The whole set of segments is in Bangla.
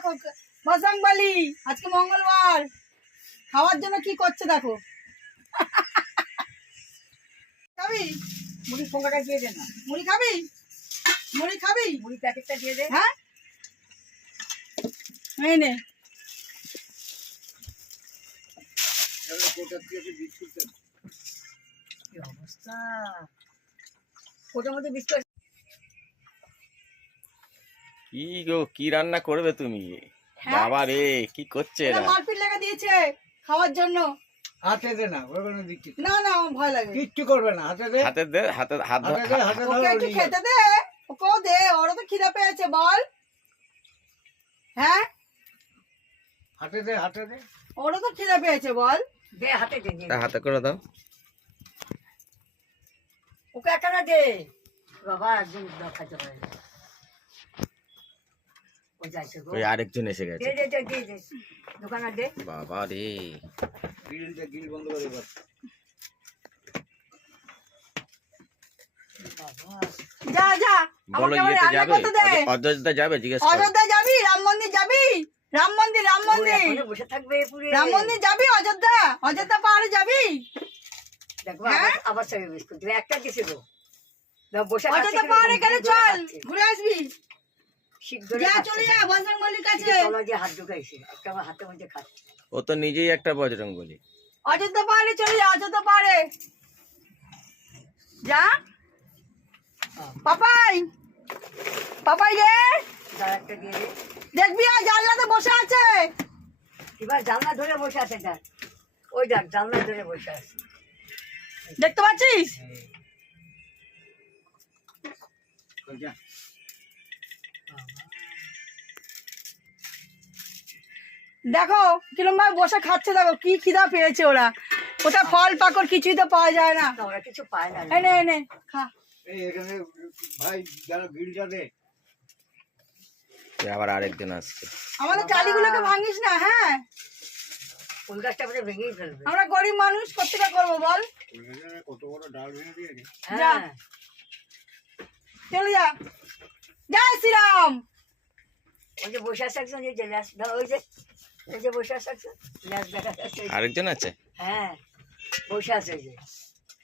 দেখো বজরংবলী আজকে মঙ্গলবার খাওয়ার জন্য কি করছে দেখো। খাবি মুড়ি ফোঁকাটা দিয়ে দে না। মুড়ি খাবি? মুড়ি খাবি? মুড়ি প্যাকেটটা দিয়ে দে। হ্যাঁ এই নে। কি অবস্থা, ওটার মধ্যে বিস্কুট। কি গো, কি রান্না করবে তুমি? বাবা রে, কি করছে এরা? মারপিট লেগে দিয়েছে খাওয়ার জন্য। হাতে দে না, ওখানে দিচ্ছি না না আমার ভয় লাগে। কিচ্ছু করবে না, হাতে দে, হাতে দে, হাতে হাত হাতে দে, হাতে ওকে একটু খেতে দে, ওকেও দে, ওরও তো খিদে পেয়েছে বল। হ্যাঁ হাতে দে, হাতে দে। ওরও তো খিদে পেয়েছে বল। দে হাতে দে, হাতে করে দাও। ওকে একটা দে। বাবা একজন খাইতে পারে না। ও যাইছে গো। ওই আরেকজন এসে গেছে। দে দে দে দে দে, দোকানে দে। বাবা রে, গ্রিল বন্ধ করে দে। বাবা যা যা বলো আমাকে ইয়েতে রান্না যাবে? করতে দে। অযোধ্যা যাবে? জিজ্ঞেস করো। অযোধ্যা যাবি? রাম মন্দির যাবি? রাম মন্দির, রাম মন্দির, এখনো বসে থাকবে পুরে। রাম মন্দির যাবি? অযোধ্যা, অযোধ্যা পাহাড়ে যাবি? দেখো হ্যাঁ? আবার সব বিস্কুট তুমি একটা দিছে গো। দাও বসে থাকছে অযোধ্যা কেন? পাহাড়ে গেলে চল খাচ্ছে। ঘুরে আসবি। শিক ধরে যা খাচ্ছে। চলে যা বজরংবলীর কাছে। তলা দিয়ে হাত ঢুকাইছে, একটা আমার হাতের মধ্যে খাচ্ছে। ও তো নিজেই একটা বজরংবলী। অযোধ্যা পাহাড়ে চলে যা, অযোধ্যা পাহাড়ে যা। পাপাই, পাপাই রে, দাঁড়া একটা দিয়ে দে। দেখবি আর জানলাতে বসে আছে। এবার জানলা ধরে বসে আছে দেখ, ওই দেখ জানলা ধরে বসে আছে। দেখতে পাচ্ছিস? যা। দেখো কিরম ভাবে বসে খাচ্ছে, দেখো কি খিদা পেয়েছে ওরা। ওটা ফল পাকড় কিছুই তো পাওয়া যায় না। না, ওরা কিছু পায় না। এনে এনে খা। এই এখানে ভাই যারা গ্রিলটা দে। আবার আরেকজন আসছে। আমাদের চালিগুলোকে ভাঙিস না। হ্যাঁ ফুল গাছটা বোধহয় ভেঙেই ফেলবে। আমরা গরিব মানুষ, কোথেকে করবো বল। কত বড় ডাল ভেঙে দিয়েছে। যা। হ্যাঁ চলে যা। জয় শ্রীরাম। ওই যে বসে আছে একজন, এই যে ল্যাস দাও, ওই যে এই যে বসে আছে একজন, ল্যাস দেখা যাচ্ছে। আরেকজন আছে? হ্যাঁ বসে আছে ওই যে।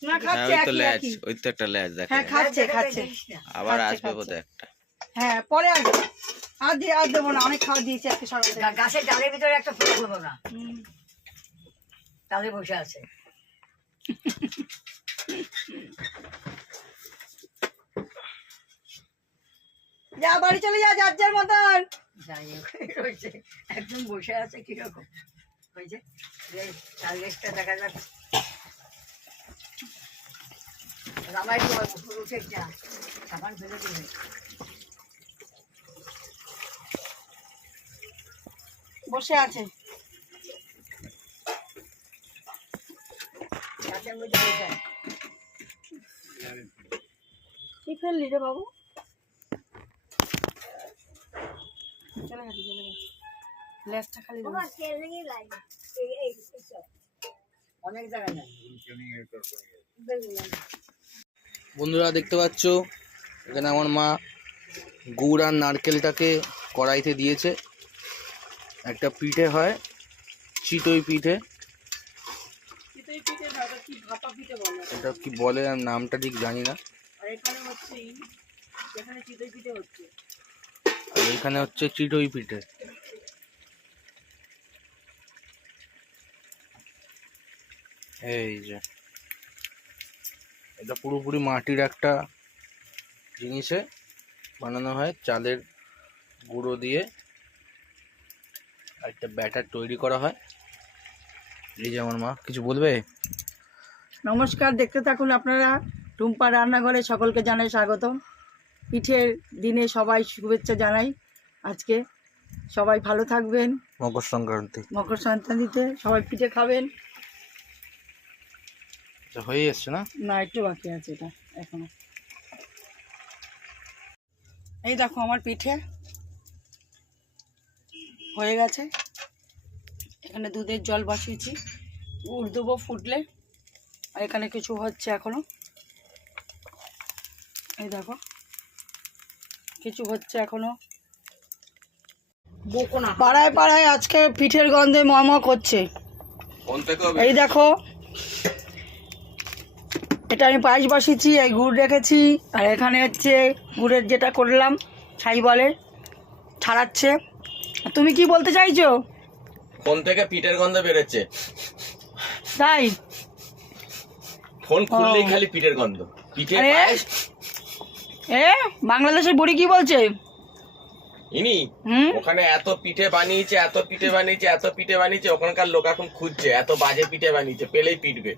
না হ্যাঁ, খাচ্ছে ওই তো একই ল্যাজ, একই। ওই তো একটা ল্যাজ দেখা হ্যাঁ যায়। খাচ্ছে ল্যাস খাচ্ছে। দেখিস না। আবার খাচ্ছে, আসবে খাচ্ছে। বোধহয় একটা। হ্যাঁ পরে আসবে। আর দেবো না, অনেক খাওয়া দিয়েছে আজকে সকাল থেকে। গাছের ডালের ভিতরে একটা ফুল করবো না, হুম। ডালে বসে আছে। যা বাড়ি চলে যা, যার যার মতন। যাই হোক, ওই যে একজন বসে আছে কিরকম, ওই যে চার লেজটা দেখা যাচ্ছে। রামাই তোমার উপর উঠে যা, সাবান ফেলে দিবে। বসে আছে। গাছের মধ্যে বসে আছে। কি ফেললি রে বাবু? চলে গেছে, চলে গেছে। লেজটা খালি দাও। অনেক জায়গায় নাই। বন্ধুরা দেখতে পাচ্ছ এখানে আমার মা গুড় আর নারকেলটাকে কড়াইতে দিয়েছে। একটা পিঠে হয়, চিতই পিঠে। চিতই পিঠে না, ওটা কি ভাপা পিঠে বলে। এটা কি বলে আর নামটা ঠিক জানি না। আর এখানে হচ্ছে যেখানে চিতই পিঠে হচ্ছে। আর এখানে হচ্ছে চিতই পিঠে। এই যে এটা পুরোপুরি মাটির একটা জিনিসে বানানো হয়, চালের গুঁড়ো দিয়ে একটা ব্যাটার তৈরি করা হয়। এই যে আমার মা কিছু বলবে? নমস্কার, দেখতে থাকুন আপনারা টুম্পা রান্নাঘরে। সকলকে জানাই স্বাগত। পিঠের দিনে সবাই শুভেচ্ছা জানাই। আজকে সবাই ভালো থাকবেন। মকর সংক্রান্তি মকর সংক্রান্তিতে সবাই পিঠে খাবেন। হয়ে এসছে না? না একটু বাকি আছে এটা এখনো। এই দেখো আমার পিঠে হয়ে গেছে। এখানে দুধের জল বসিয়েছি, গুড় দেবো ফুটলে। আর এখানে কিছু হচ্ছে এখনো, এই দেখো কিছু হচ্ছে এখনো। বকো না। পাড়ায় পাড়ায় আজকে পিঠের গন্ধে মম করছে। কোন থেকে এই দেখো, এটা আমি পায়েস বসিয়েছি, এই গুড় রেখেছি, আর এখানে হচ্ছে গুড়ের যেটা করলাম ছাই বলে ছাড়াচ্ছে। আর তুমি কি বলতে চাইছো? ফোন থেকে পিঠের গন্ধ বেরোচ্ছে, তাই? ফোন খুললেই ও। খালি পিঠের গন্ধ। পিঠে আরে, পায়েস। এ বাংলাদেশের বুড়ি কি বলছে? ইনি হুম, ওখানে এত পিঠে বানিয়েছে, এত পিঠে বানিয়েছে, এত পিঠে বানিয়েছে, ওখানকার লোক এখন খুঁজছে, এত বাজে পিঠে বানিয়েছে, পেলেই পিটবে।